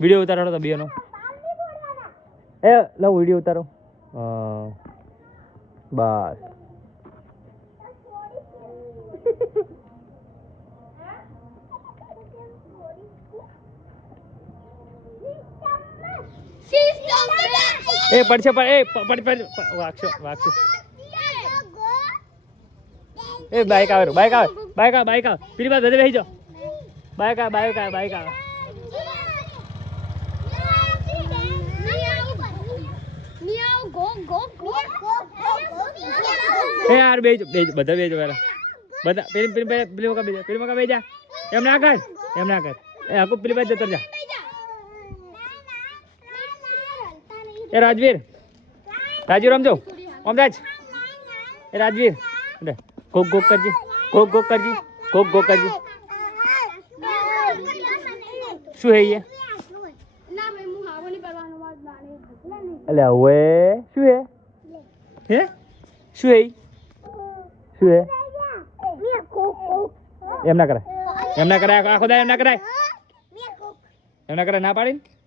video ઉતારો તો બેનો એ લો વિડિયો ઉતારો બસ એ પડશે પણ એ પડ વાગશો એ બાઈક આવે પેલી બાદ બેસી જાઓ બાઈક આવે એ યાર બેજો બધા બેજો બધા પેલી મકા બેજા એમ ના કર એ આખું પેલી બાદ જતો જા એ રાજવીર રમજો ઓમરાજ એ રાજવીર ગોક કરજી શું હે ये અલે હવે શું હે શું હે એમ ના કરાય આખો દા એમ ના કરાય ના પાડી